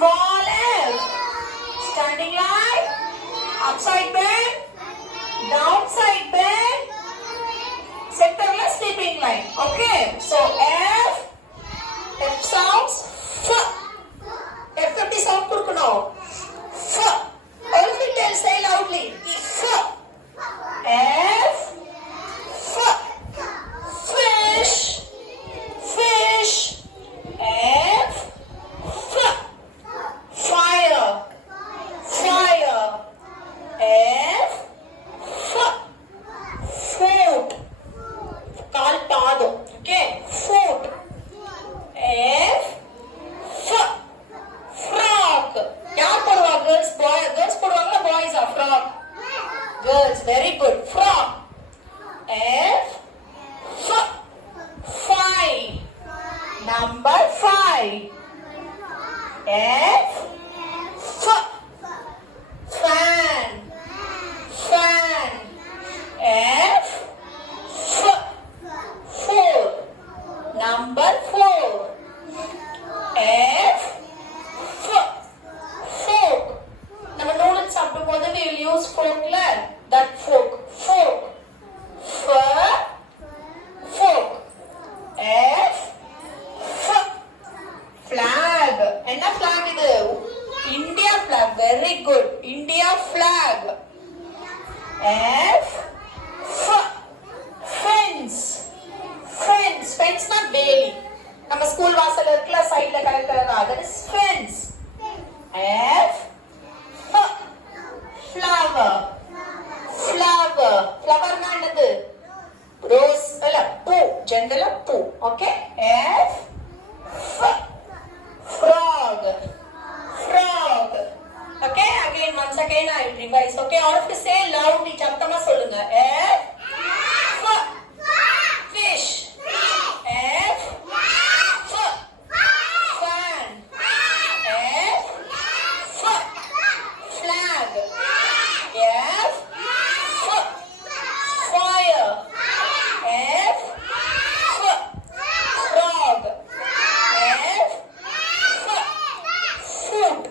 Small L. Standing line. Upside bend. Downside bend. Centerless sleeping line. Okay. So F. F sounds F. F எப்படி sound கொடுக்கணும்? F. All of it tell say loudly. F. F. F. Fish. Fish. F. F. Fire. Fire. F. F. Foot. கால் பாதம். Okay. Foot. F. F. Frog. யார் போடுவா? Girls போடுவாங்களா? Boys are frog. Girls. Very good. Frog. F. F. Five. Number 5. F. F. Fan. Fan. F. F. 4. Number 4. F. F. Fork. நம்ம noodles சாப்பிடும்போது we will use forkல that fork. Fork. F. Fork. F. F. Flag. என்ன flag இது? India flag. Very good. India flag. F. F. Fence. Fence. Fence na வேலி. நம்ம school வாசல்ல இருக்கல சைடுல கரெக்ட்டா that is fence. F. F. Flower. Flower. Flower na என்னது? Rose அல்ல பூ. ஜெனரலா பூ. Okay? F. F. Frog. Frog. Okay? Again, once again I will revise. Okay? All of you say loudly. சத்தமா சொல்லுங்க. F. F. Fish. F. F. Fan. F. F. Flag. F. F. Fire. F. F. Frog. F. F. Foot.